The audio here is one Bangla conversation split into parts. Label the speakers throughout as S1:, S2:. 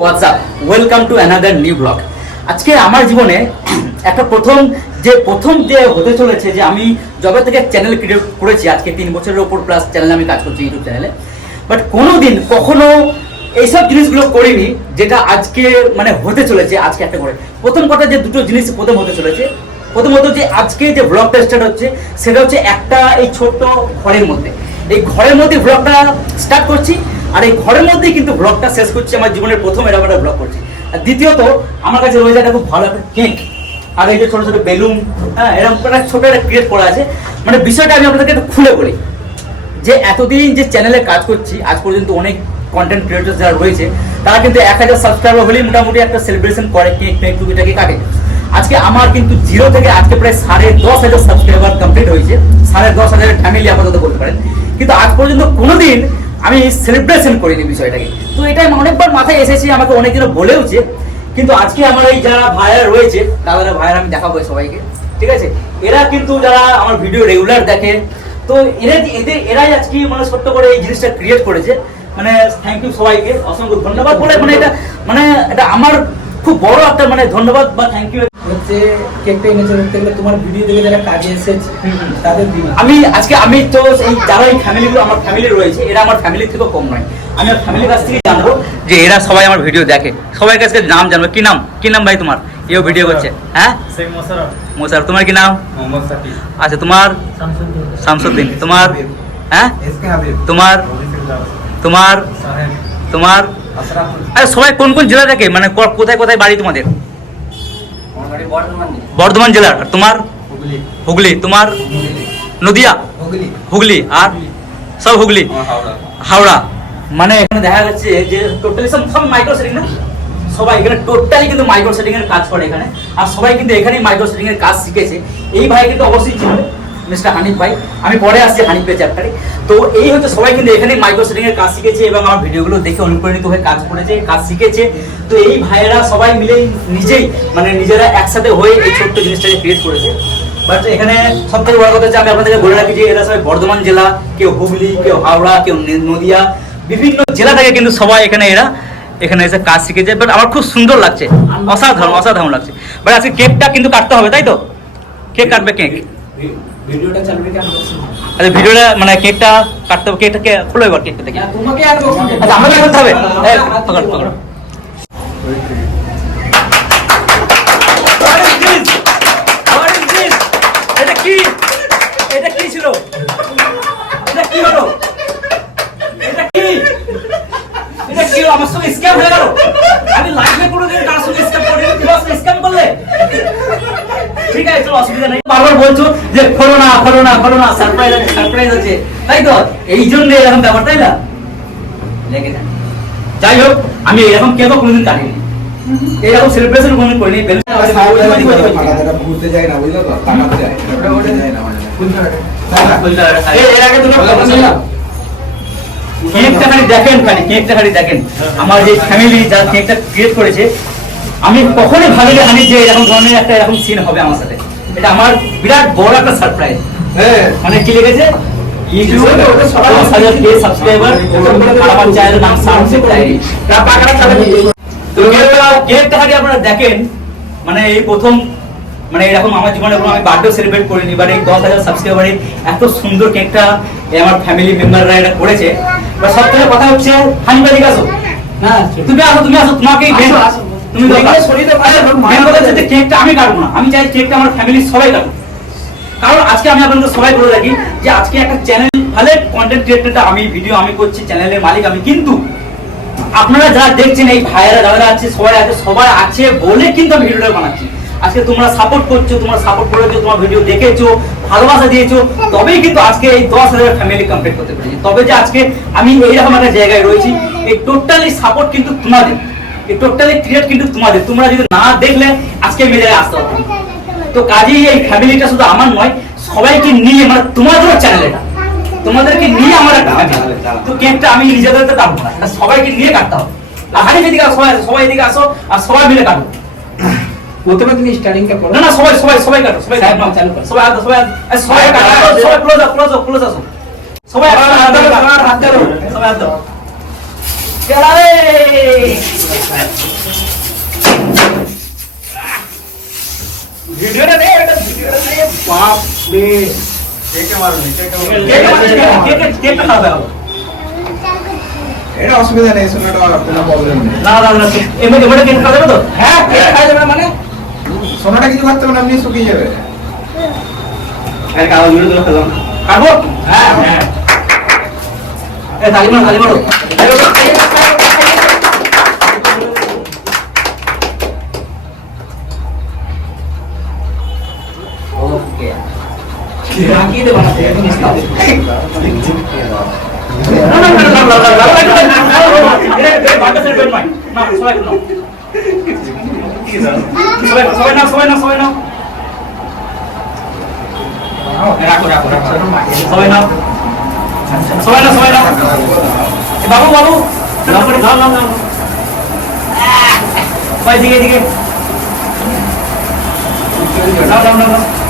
S1: WhatsApp welcome to another new blog আজকে আমার জীবনে একটা প্রথম, যে প্রথম যে হতে চলেছে, যে আমি যবে থেকে চ্যানেল ক্রিয়েট করেছি, আজকে তিন বছরের ওপর প্লাস চ্যানেলে আমি কাজ করছি ইউটিউব চ্যানেলে বাট কোনো দিন কখনো এইসব জিনিসগুলো করিনি, যেটা আজকে মানে হতে চলেছে, আজকে একটা করে। প্রথম কথা যে দুটো জিনিস প্রথম হতে চলেছে প্রথমত যে আজকে যে ব্লগটা স্টার্ট হচ্ছে, সেটা হচ্ছে একটা এই ছোট্ট ঘরের মধ্যে। এই ঘরের মধ্যে ব্লগটা স্টার্ট করছি আর এই ঘরের মধ্যেই কিন্তু ব্লগটা শেষ করছি, আমার জীবনের প্রথম এরকম একটা ব্লগ করছি। আর দ্বিতীয়ত, আমার কাছে রয়েছে একটা খুব ভালো একটা কেক আর এই যে ছোট ছোট বেলুন হ্যাঁ এরকম একটা ছোট একটা ক্রিয়েট করা আছে। মানে বিষয়টা আমি আপনাদেরকে একটু খুলে বলি। যে এতদিন যে চ্যানেলে কাজ করছি, আজ পর্যন্ত অনেক কন্টেন্ট ক্রিয়েটার যারা রয়েছে, তারা কিন্তু এক হাজার সাবস্ক্রাইবার হলেই মোটামুটি একটা সেলিব্রেশন করে কেক মেক টুকিটাকে কাটে। আজকে আমার কিন্তু জিরো থেকে আজকে প্রায় সাড়ে দশ হাজার সাবস্ক্রাইবার কমপ্লিট হয়েছে। সাড়ে দশ হাজারের ফ্যামিলি আপাতত বলতে পারেন। কিন্তু আজ পর্যন্ত কোনোদিন আমি সেলিব্রেশন করিনি বিষয়টাকে। তো এটা অনেকবার মাথায় এসেছি, আমাকে অনেকদিনও বলেওছে, কিন্তু আজকে আমার এই যারা ভাইরা রয়েছে, তাদের ভাইরা আমি দেখাবো সবাইকে, ঠিক আছে? এরা কিন্তু যারা আমার ভিডিও রেগুলার দেখে, তো এরা এদের এরাই আজকে মানে ছোট্ট করে এই জিনিসটা ক্রিয়েট করেছে। মানে থ্যাংক ইউ সবাইকে, অসংখ্য ধন্যবাদ বলে মানে এটা মানে এটা আমার খুব বড় একটা মানে ধন্যবাদ বা থ্যাংক ইউ
S2: হচ্ছে কেকটা এনেছে দেখতে গেলে তোমার ভিডিও দেখে যারা কাজে এসেছে তাদের দিন।
S1: আমি আজকে আমি তো এই যারা এই ফ্যামিলিগুলো আমার ফ্যামিলি রয়েছে এরা আমার ফ্যামিলি থেকেও কম নয়। আমি আমার ফ্যামিলির কাছ থেকে জানব যে এরা সবাই আমার ভিডিও দেখে। সবাই কাছে নাম জানব। কি নাম? কি নাম ভাই তোমার? এও ভিডিও করছে। হ্যাঁ? মোসার তোমার কি নাম?
S3: মোহাম্মদ সাকিব।
S1: আচ্ছা তোমার? শামসুদ্দিন। তোমার? হ্যাঁ? তোমার? তোমার? তোমার? আরে সবাই কোন কোন জেলা থেকে? মানে কোথায় কোথায় বাড়ি তোমাদের? বর্ধমান জেলার। আর তোমার?
S3: হুগলি।
S1: তোমার? নদিয়া?
S3: হুগলি।
S1: আর? সব হুগলি।
S3: হাওড়া।
S1: হাওড়া। মানে এখানে দেখা যাচ্ছে যে টোটালি সব সব মাইক্রো সেটিং না? সবাই এখানে টোটালি কিন্তু মাইক্রো সেটিং এর কাজ করে এখানে। আর সবাই কিন্তু এখানেই মাইক্রো সেটিং এর কাজ শিখেছে। এই ভাই কিন্তু অবশ্যই চিনবে মিস্টার হানিফ ভাই, আমি পরে আসছি হানিফের চ্যাপ্টারে তো এই হচ্ছে সবাই কিন্তু এখানে মাইক্রো সেটিং এর কাজ শিখেছে এবং আমার ভিডিওগুলো দেখে অনুপ্রাণিত হয়ে কাজ করেছে, কাজ শিখেছে। তো এই ভাইয়েরা সবাই মিলে নিজেই মানে নিজেরা একসাথে হয়ে এই ছোট্ট জিনিসটাকে ক্রিয়েট করেছে। বাট এখানে সব থেকে বড় কথা হচ্ছে, আমি আপনাদেরকে বলে রাখি যে এরা সবাই বর্ধমান জেলা, কেউ হুগলি, কেউ হাওড়া, কেউ নদিয়া, বিভিন্ন জেলা থেকে কিন্তু সবাই এখানে এরা, এখানে এসে কাজ শিখেছে। বাট আমার খুব সুন্দর লাগছে, অসাধারণ অসাধারণ লাগছে। বাট আজকে কেকটা কিন্তু কাটতে হবে, তাই তো? কেক কাটবে কেক
S2: ভিডিওটা চালবে কেন
S1: আচ্ছা ভিডিওটা মানে কেকটা কাটতে হবে কেকটা খুলো এবার কেকটা
S2: তোমাকে না।
S1: আচ্ছা আমাকে করতে হবে? পকড় পকড়? এটা কি? এটা কি ছিল? এটা কি হলো? এটা কি? এটা কি আমার সঙ্গে স্ক্যাম হয়ে গেল। আমি লাইভে কোনোদিন কারোর সঙ্গে স্ক্যাম করিনি তুমি স্ক্যাম করলে? ঠিক আছে চলো অসুবিধা নেই। বলছো যে খোলো না খোলো না খোলো না সারপ্রাইজ আছে সারপ্রাইজ আছে। তাই তো? এই জন্য এরকম ব্যাপার তাই না? লেগে যায় যাই হোক আমি এরকম কেন কোনোদিন কাটিনি এরকম সেলিব্রেশন কোনোদিন করিনি।
S2: ঘুরতে যায় না বুঝলো তো? তাকাতে যায় না
S1: এর আগে দুটো কেকটা খালি দেখেন খালি কেকটা খালি দেখেন। আমার যে ফ্যামিলি যারা কেকটা ক্রিয়েট করেছে আমি কখনোই ভাবিনি হানি যে এরকম ধরনের একটা এরকম সিন হবে আমার সাথে। এটা আমার বিরাট বড় একটা সারপ্রাইজ
S2: হ্যাঁ।
S1: মানে কি আপনারা দেখেন মানে এই প্রথম মানে এরকম আমার জীবনে কোনো আমি বার্থডে সেলিব্রেট করিনি বাট এই দশ হাজার সাবস্ক্রাইবারে এত সুন্দর কেকটা আমার ফ্যামিলি মেম্বাররা এটা করেছে। এবার সব থেকে কথা হচ্ছে হানি বাড়ি আসো
S2: না
S1: তুমি আসো তুমি আসো তোমাকেই
S2: আসো।
S1: তুমি দরকার
S2: দেখলে শরীরে পায়ে
S1: আরে,
S2: মায়া
S1: কথা হচ্ছে যে কেকটা আমি কাটবো না। আমি চাই কেকটা আমার ফ্যামিলির সবাই কাটুক। কারণ আজকে আমি আপনাদের সবাই বলে রাখি যে আজকে একটা চ্যানেল ভালো কন্টেন্ট ক্রিয়েটরটা আমি ভিডিও আমি করছি চ্যানেলের মালিক আমি। কিন্তু আপনারা যারা দেখছেন এই ভাইয়েরা যারা আছে সবাই আছে সবাই আছে বলে কিন্তু আমি ভিডিওটা বানাচ্ছি। আজকে তোমরা সাপোর্ট করছ তোমরা সাপোর্ট করেছ তোমার ভিডিও দেখেছ ভালোবাসা দিয়েছ তবেই কিন্তু আজকে এই দশ হাজার ফ্যামিলি কমপ্লিট করতে পেরেছি। তবে যে আজকে আমি এইরকম একটা জায়গায় রয়েছি এই টোটালি সাপোর্ট কিন্তু তোমাদের। টোটালি ক্রিয়েট কিন্তু তোমাদের তোমরা যদি না দেখলে আজকে জায়গায় আসতে পারতাম তো কাজেই এই ফ্যামিলিটা শুধু আমার নয় সবাইকে নিয়ে মানে তোমাদেরও চ্যানেল এটা তোমাদেরকে নিয়ে আমার একটা তো কেকটা আমি নিজেদের তো কাটবো না সবাইকে নিয়ে কাটতে হবে এদিকে আসো, সবাই সবাই এদিকে আসো আর সবাই মিলে কাটবো
S2: প্রথমে তুমি স্টার্টিংটা করো
S1: না না সবাই সবাই সবাই কাটো সবাই
S2: হ্যাঁ,
S1: কাটো
S2: চালু করো।
S1: সবাই সবাই সবাই কাটো সবাই ক্লোজ ক্লোজ ক্লোজ আসো সবাই
S2: হাত ধরো, হাত ধরো।
S1: সবাই হাত ধরো। গেলারে! ভিডিওটা নে, এটা ভিডিওটা নে, বাপ রে। কেকটা মারো, কেকটা- কেকটা খাওয়া দাও।
S3: এটা অসুবিধা নেই শোনাটা কোনো প্রবলেম নেই
S1: না, না, না, এমনি- এমনি কেক খাওয়া তো?
S2: হ্যাঁ যাবে মানে
S3: সোনাটা কিছু করতে হবে না এমনি শুকিয়ে যাবে?
S1: হ্যাঁ, হ্যাঁ। এ, তালি মারো, তালি মারো। বাবু বাবু ধর নাম নাম ভাই দিকে দিকে নাও নাও নাও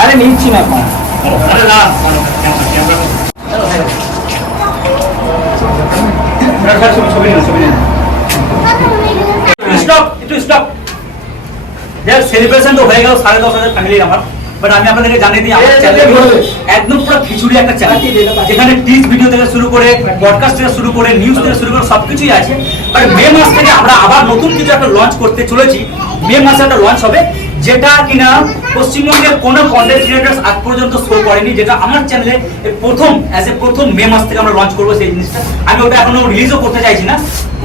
S2: আরে নিচ্ছি না
S1: সেলিব্রেশন তো হয়ে গেল সাড়ে দশ হাজার আমার বাট আমি আপনাদেরকে জানিয়ে দিই। একদম পুরো খিচুড়ি একটা চ্যানেল। যেখানে টিচ ভিডিও থেকে শুরু করে পডকাস্ট থেকে শুরু করে নিউজ থেকে শুরু করে সবকিছুই আছে। বাট মে মাস থেকে আমরা আবার নতুন কিছু একটা লঞ্চ করতে চলেছি। মে মাসে একটা লঞ্চ হবে। যেটা কিনা পশ্চিমবঙ্গের কোনো কন্টেন্ট ক্রিয়েটার্স আজ পর্যন্ত শো করেনি, যেটা আমার চ্যানেলে প্রথম অ্যাজ এ প্রথম মে মাস থেকে আমরা লঞ্চ করব সেই জিনিসটা। আমি ওটা এখনও রিলিজও করতে চাইছি না।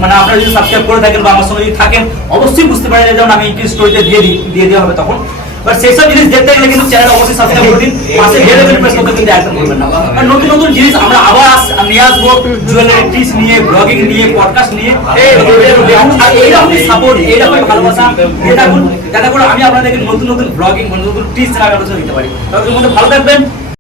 S1: মানে আপনারা যদি সাবস্ক্রাইব করে থাকেন বা আমার সঙ্গে যদি থাকেন, অবশ্যই বুঝতে পারেন যেমন আমি ইউটিউব স্টোরিতে দিয়ে দিই দিয়ে দেওয়া হবে তখন। বাট আমরা নিয়ে আসব জুয়েলারি টিপস নিয়ে ব্লগিং নিয়ে পডকাস্ট নিয়ে। আর এইরকমই সাপোর্ট এইরকম ভালোবাসা। দিয়ে থাকুন যাতে করে আমি আপনাদেরকে নতুন নতুন ব্লগিং নতুন নতুন টিপস আলোচনা দিতে পারি। তবে মধ্যে ভালো থাকবেন।